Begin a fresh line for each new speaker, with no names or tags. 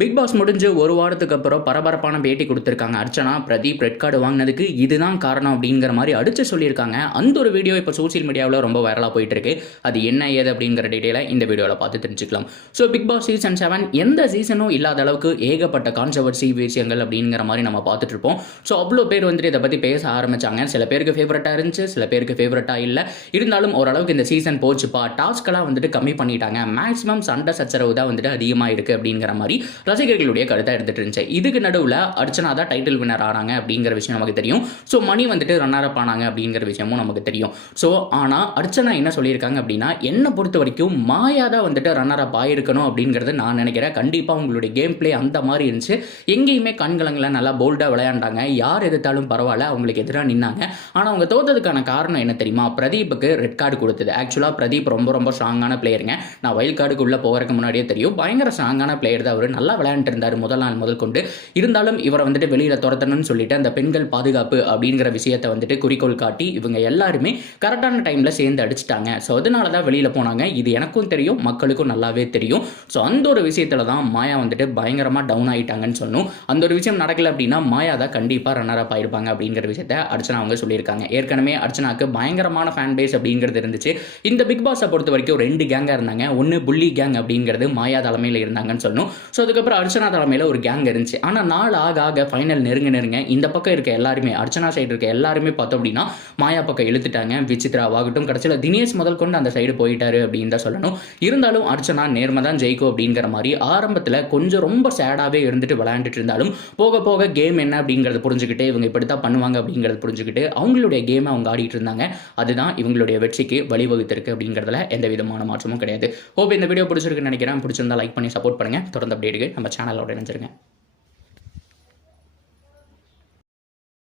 Big pass முடிஞ்சு ஒரு வாரத்துக்கு அப்புறம் பரபரப்பான பேட்டி கொடுத்துருக்காங்க. அர்ச்சனா பிரதீப் ரெட் கார்டு வாங்கினதுக்கு இதுதான் காரணம் அப்படிங்கிற மாதிரி அடிச்சு சொல்லியிருக்காங்க. அந்த ஒரு வீடியோ இப்போ சோஷியல் மீடியாவில் ரொம்ப வைரலாக போயிட்டு இருக்கு அது என்ன ஏது அப்படிங்கிற டீட்டெயிலை இந்த வீடியோவில் பார்த்து தெரிஞ்சுக்கலாம். So Bigg Boss season seven எந்த சீசனும் இல்லாத அளவுக்கு ஏகப்பட்ட கான்ட்ரவர்சி விஷயங்கள் அப்படிங்கிற மாதிரி நம்ம பார்த்துட்டு இருப்போம். ஸோ அவ்வளோ பேர் வந்துட்டு இதை பற்றி பேச ஆரம்பிச்சாங்க. சில பேருக்கு ஃபேவரட்டாக இருந்துச்சு சில பேருக்கு ஃபேவரட்டாக இல்லை. இருந்தாலும் ஓரளவுக்கு இந்த சீசன் போச்சுப்பா. டாஸ்க்கெல்லாம் வந்துட்டு கம்மி பண்ணிட்டாங்க. மேக்ஸிமம் சண்டை சச்சரவு தான் வந்துட்டு அதிகமாக இருக்குது அப்படிங்கிற மாதிரி ரசிகர்களுடைய கருத்தை எடுத்துட்டு இருந்துச்சு. இதுக்கு நடுவில் அர்ச்சனா தான் டைட்டில் வினர் ஆனாங்க அப்படிங்கிற விஷயம் நமக்கு தெரியும். ஸோ மணி வந்துட்டு ரன்னர் அப் ஆனாங்க அப்படிங்கிற விஷயமும் நமக்கு தெரியும். ஸோ ஆனால் அர்ச்சனா என்ன சொல்லியிருக்காங்க அப்படின்னா என்னை பொறுத்த வரைக்கும் மாயா தான் வந்துட்டு ரன்னர் அப் ஆயிருக்கணும் அப்படிங்கிறது நான் நினைக்கிறேன். கண்டிப்பாக உங்களுடைய கேம் பிளே அந்த மாதிரி இருந்துச்சு. எங்கேயுமே கண்கலங்களை நல்லா போல்டாக விளையாண்டாங்க. யார் எதிர்த்தாலும் பரவாயில்ல அவங்களுக்கு எதிராக நின்னாங்க. ஆனால் அவங்க தோத்ததுக்கான காரணம் என்ன தெரியுமா? பிரதீப்புக்கு ரெட் கார்டு கொடுத்தது. ஆக்சுவலாக பிரதீப் ரொம்ப ரொம்ப ஸ்ட்ராங்கான பிளேயருங்க நான் வயல் கார்டுக்கு உள்ளே போகிறதுக்கு முன்னாடியே தெரியும். பயங்கர ஸ்ட்ராங்கான பிளேயர் தான் அவர். நல்லா விளையாண்டு இருந்தார் முதல் நாள் முதல் கொண்டு. இருந்தாலும் இவரை வந்துட்டு வெளியில் துரத்தணும்னு சொல்லிட்டு அந்த பெண்கள் பாதுகாப்பு அப்படிங்கிற விஷயத்தை வந்துட்டு குறிக்கோள் காட்டி இவங்க எல்லாருமே கரெக்டான டைமில் சேர்ந்து அடிச்சிட்டாங்க. ஸோ அதனால தான் வெளியில் போனாங்க. இது எனக்கும் தெரியும் மக்களுக்கும் நல்லாவே தெரியும். ஸோ அந்த ஒரு விஷயத்தில் தான் மாயா வந்துட்டு பயங்கரமாக டவுன் ஆகிட்டாங்கன்னு சொன்னோம் அந்த ஒரு விஷயம் நடக்கல அப்படின்னா மாயா தான் கண்டிப்பாக ரன்னர் அப் ஆயிருப்பாங்க அப்படிங்கிற விஷயத்த அர்ச்சனா அவங்க சொல்லியிருக்காங்க. ஏற்கனவே அர்ச்சனாக்கு பயங்கரமான ஃபேன் பேஸ் அப்படிங்கிறது இருந்துச்சு. இந்த பிக் பாஸை பொறுத்த வரைக்கும் ரெண்டு கேங்காக இருந்தாங்க. ஒன்று புள்ளி கேங் அப்படிங்கிறது மாயா தலைமையில் இருந்தாங்கன்னு சொன்னோம் ஸோ அதுக்கு அதுக்கப்புறம் அர்ச்சனா தலைமையில் ஒரு கேங் இருந்துச்சு. ஆனால் நாள் ஆக ஆக ஃபைனல் நெருங்க நெருங்க இந்த பக்கம் இருக்க எல்லாருமே அர்ச்சனா சைடு இருக்க எல்லாருமே பார்த்தோம் அப்படின்னா மாயா பக்கம் இழுத்துட்டாங்க விசித்ராவாகட்டும் கடைசியில் தினேஷ் முதல் கொண்டு அந்த சைடு போயிட்டாரு அப்படின்னு தான் சொல்லணும். இருந்தாலும் அர்ச்சனா நேர்மை தான் ஜெயிக்கும் அப்படிங்கிற மாதிரி ஆரம்பத்தில் கொஞ்சம் ரொம்ப சேடாகவே இருந்துட்டு விளையாண்டுட்டு இருந்தாலும் போக போக கேம் என்ன அப்படிங்கிறத புரிஞ்சுக்கிட்டு இவங்க இப்படி தான் பண்ணுவாங்க அப்படிங்கிறத புரிஞ்சுக்கிட்டு அவங்களுடைய கேமை அவங்க ஆடிட்டு இருந்தாங்க. அதுதான் இவங்களுடைய வெற்றிக்கு வழிவகுத்திருக்கு அப்படிங்கிறதுல எந்த விதமான மாற்றமும் கிடையாது. ஹோப் இந்த வீடியோ பிடிச்சிருக்குன்னு நினைக்கிறேன். பிடிச்சிருந்தா லைக் பண்ணி சப்போர்ட் பண்ணுங்க. தொடர்ந்து அப்டேட்டுக்கு நம்ம சேனலோட இணைஞ்சிருங்க.